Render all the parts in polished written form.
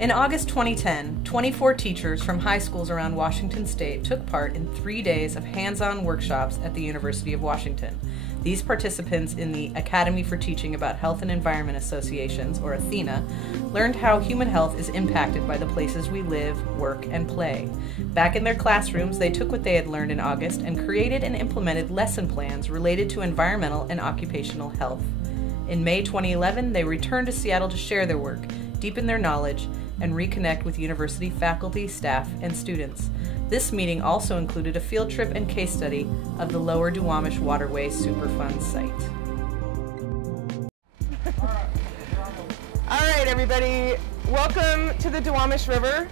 In August 2010, 24 teachers from high schools around Washington State took part in 3 days of hands-on workshops at the University of Washington. These participants in the Academy for Teaching About Health and Environment Associations, or ATHENA, learned how human health is impacted by the places we live, work, and play. Back in their classrooms, they took what they had learned in August and created and implemented lesson plans related to environmental and occupational health. In May 2011, they returned to Seattle to share their work, deepen their knowledge, and reconnect with university faculty, staff, and students. This meeting also included a field trip and case study of the Lower Duwamish Waterway Superfund site. All right, everybody, welcome to the Duwamish River.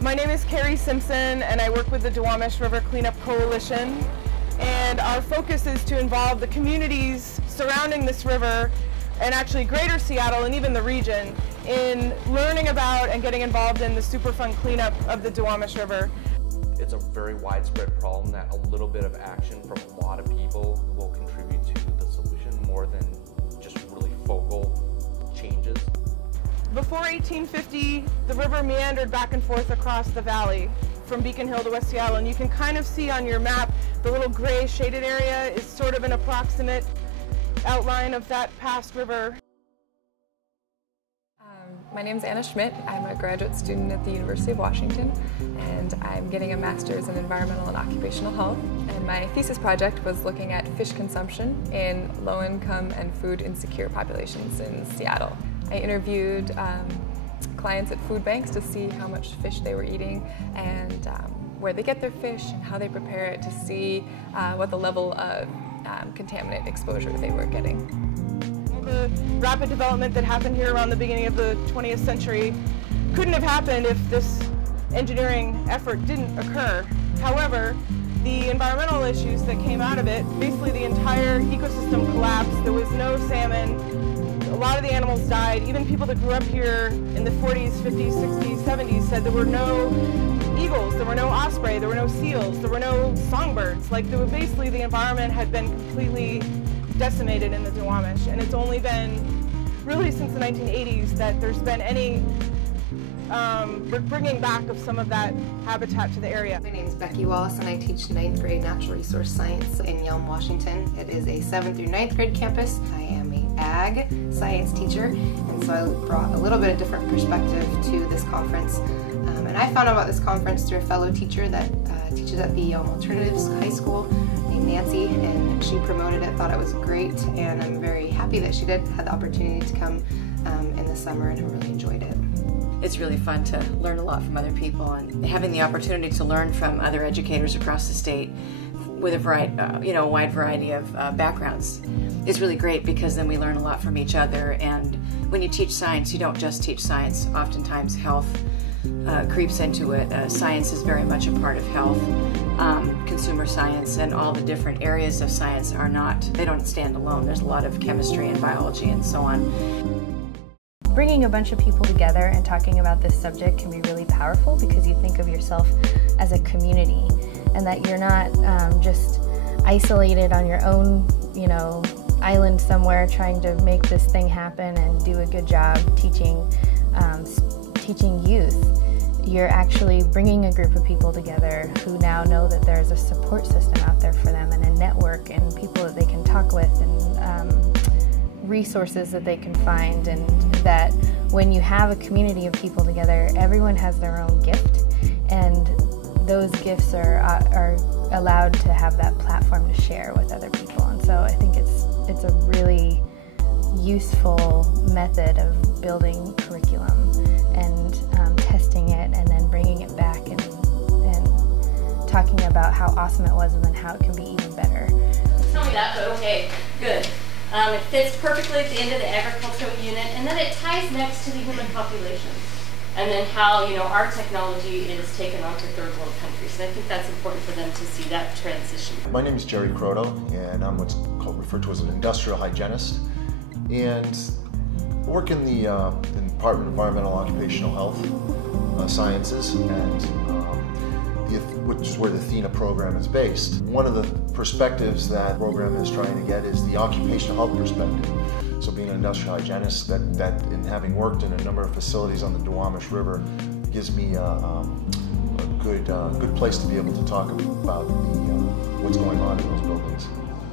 My name is Carrie Simpson, and I work with the Duwamish River Cleanup Coalition. And our focus is to involve the communities surrounding this river, and actually greater Seattle and even the region, in learning about and getting involved in the Superfund cleanup of the Duwamish River. It's a very widespread problem that a little bit of action from a lot of people will contribute to the solution more than just really focal changes. Before 1850, the river meandered back and forth across the valley from Beacon Hill to West Seattle, and you can kind of see on your map the little gray shaded area is sort of an approximate outline of that past river. My name is Anna Schmidt. I'm a graduate student at the University of Washington, and I'm getting a master's in environmental and occupational health. And my thesis project was looking at fish consumption in low-income and food insecure populations in Seattle. I interviewed clients at food banks to see how much fish they were eating and where they get their fish and how they prepare it, to see what the level of contaminant exposure they were getting. The rapid development that happened here around the beginning of the 20th century couldn't have happened if this engineering effort didn't occur. However, the environmental issues that came out of it, basically the entire ecosystem collapsed. There was no salmon. A lot of the animals died. Even people that grew up here in the 40s, 50s, 60s, 70s said there were no eagles, there were no osprey, there were no seals, there were no songbirds. Like, there were basically, the environment had been completely decimated in the Duwamish, and it's only been really since the 1980s that there's been any bringing back of some of that habitat to the area. My name is Becky Wallace, and I teach 9th grade natural resource science in Yelm, Washington. It is a 7th through 9th grade campus. I am an ag science teacher, and so I brought a little bit of different perspective to this conference. And I found out about this conference through a fellow teacher that teaches at the Yelm Alternatives High School, named Nancy, and she promoted it, thought it was great, and I'm very happy that she had the opportunity to come in the summer, and I really enjoyed it. It's really fun to learn a lot from other people, and having the opportunity to learn from other educators across the state with a wide variety of backgrounds is really great, because then we learn a lot from each other. And when you teach science, you don't just teach science. Oftentimes health creeps into it. Science is very much a part of health. Consumer science and all the different areas of science they don't stand alone. There's a lot of chemistry and biology and so on. Bringing a bunch of people together and talking about this subject can be really powerful, because you think of yourself as a community, and that you're not just isolated on your own, island somewhere trying to make this thing happen and do a good job teaching youth. You're actually bringing a group of people together who now know that there's a support system out there for them, and a network, and people that they can talk with, and resources that they can find, and that when you have a community of people together, everyone has their own gift, and those gifts are allowed to have that platform to share with other people. And so I think it's a really useful method of building curriculum and testing it, and then bringing it back and talking about how awesome it was, and then how it can be even better. Tell me that, but okay, good. It fits perfectly at the end of the agricultural unit, and then it ties next to the human population, and then how our technology is taken onto third world countries. And I think that's important for them to see that transition. My name is Jerry Croto, and I'm what's referred to as an industrial hygienist, and work in the Department of Environmental and Occupational Health Sciences, and which is where the ATHENA program is based. One of the perspectives that the program is trying to get is the occupational health perspective. So being an industrial hygienist, that and having worked in a number of facilities on the Duwamish River gives me a good place to be able to talk about what's going on in those buildings.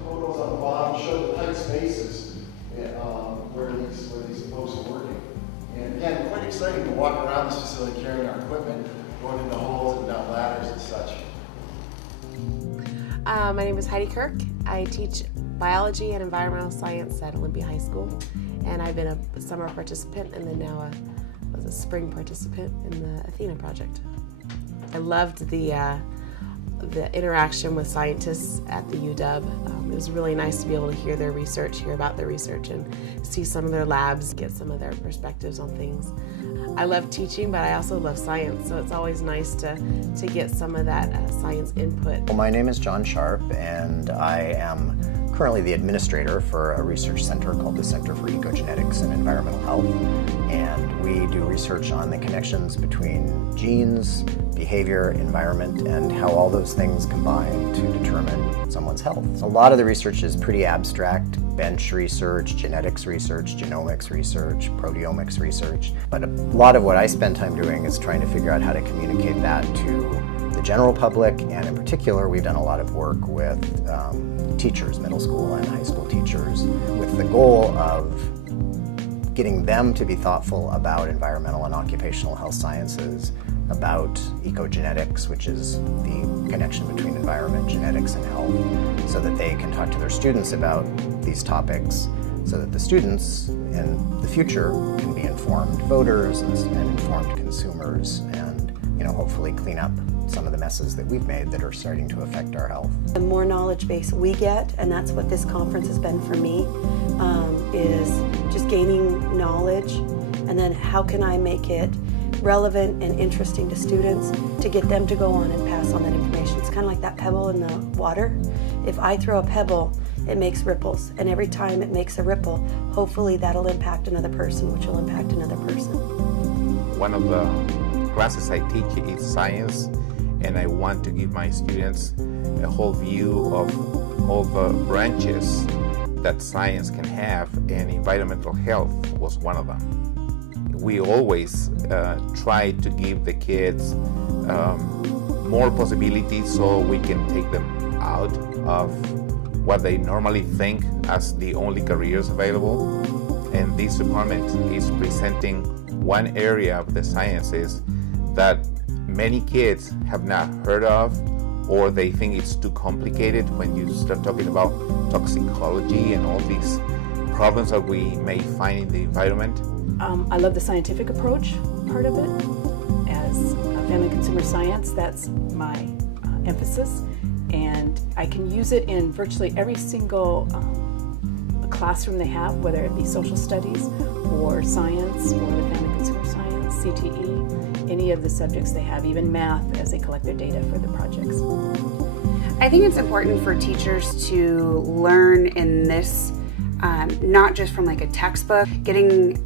Photos on the bottom show the tight spaces where these folks are working. And again, quite exciting to walk around this facility carrying our equipment, going into holes and down ladders and such. My name is Heidi Kirk. I teach biology and environmental science at Olympia High School, and I've been a summer participant and then now a spring participant in the ATHENA Project. I loved the interaction with scientists at the UW. It was really nice to be able to hear their research, hear about their research, and see some of their labs, get some of their perspectives on things. I love teaching, but I also love science, so it's always nice to get some of that science input. Well, my name is Jon Sharpe, and I am currently the administrator for a research center called the Center for Ecogenetics and Environmental Health, and we do research on the connections between genes, behavior, environment, and how all those things combine to determine someone's health. So a lot of the research is pretty abstract: bench research, genetics research, genomics research, proteomics research. But a lot of what I spend time doing is trying to figure out how to communicate that to the general public, and in particular we've done a lot of work with teachers, middle school and high school teachers, with the goal of getting them to be thoughtful about environmental and occupational health sciences, about ecogenetics, which is the connection between environment, genetics, and health, so that they can talk to their students about these topics, so that the students in the future can be informed voters and informed consumers, and hopefully clean up some of the messes that we've made that are starting to affect our health. The more knowledge base we get, and that's what this conference has been for me, is just gaining knowledge, and then how can I make it relevant and interesting to students to get them to go on and pass on that information. It's kind of like that pebble in the water. If I throw a pebble, it makes ripples, and every time it makes a ripple, hopefully that'll impact another person, which will impact another person. One of the classes I teach is science, and I want to give my students a whole view of all the branches that science can have, and environmental health was one of them. We always try to give the kids more possibilities so we can take them out of what they normally think as the only careers available. And this department is presenting one area of the sciences that many kids have not heard of, or they think it's too complicated when you start talking about toxicology and all these problems that we may find in the environment. I love the scientific approach part of it. As a family consumer science, that's my emphasis, and I can use it in virtually every single classroom they have, whether it be social studies or science or the family consumer science, CTE, any of the subjects they have, even math as they collect their data for the projects. I think it's important for teachers to learn in this, not just from like a textbook, getting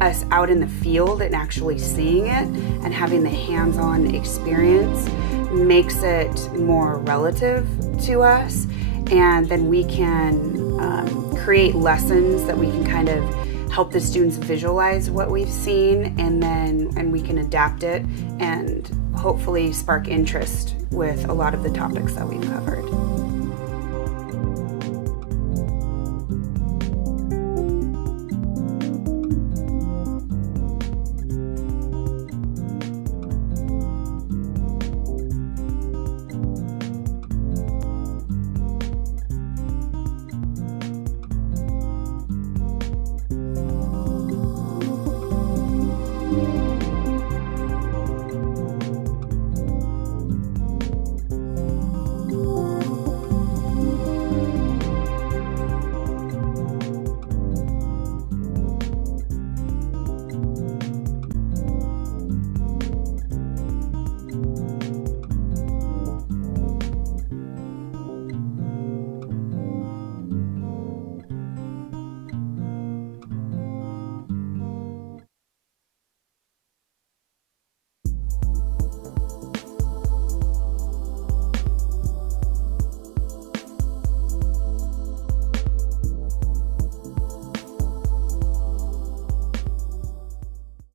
us out in the field and actually seeing it and having the hands-on experience makes it more relative to us, and then we can create lessons that we can kind of help the students visualize what we've seen, and we can adapt it and hopefully spark interest with a lot of the topics that we've covered.